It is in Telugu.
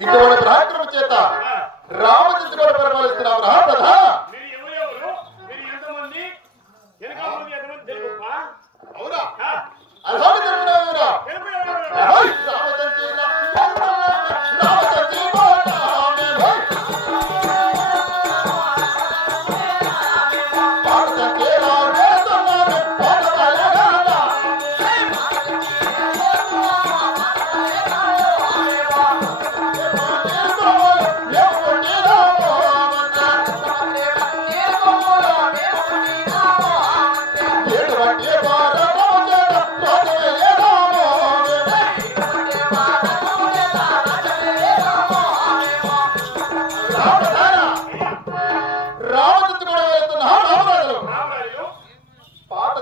ఇటువంటి పరాక్రమ చేత రామచంద్రుడు కూడా పరిపాలిస్తున్నావు రా ప్రధా. అవునా అలాగే తెలుపుతున్నావురా. పాట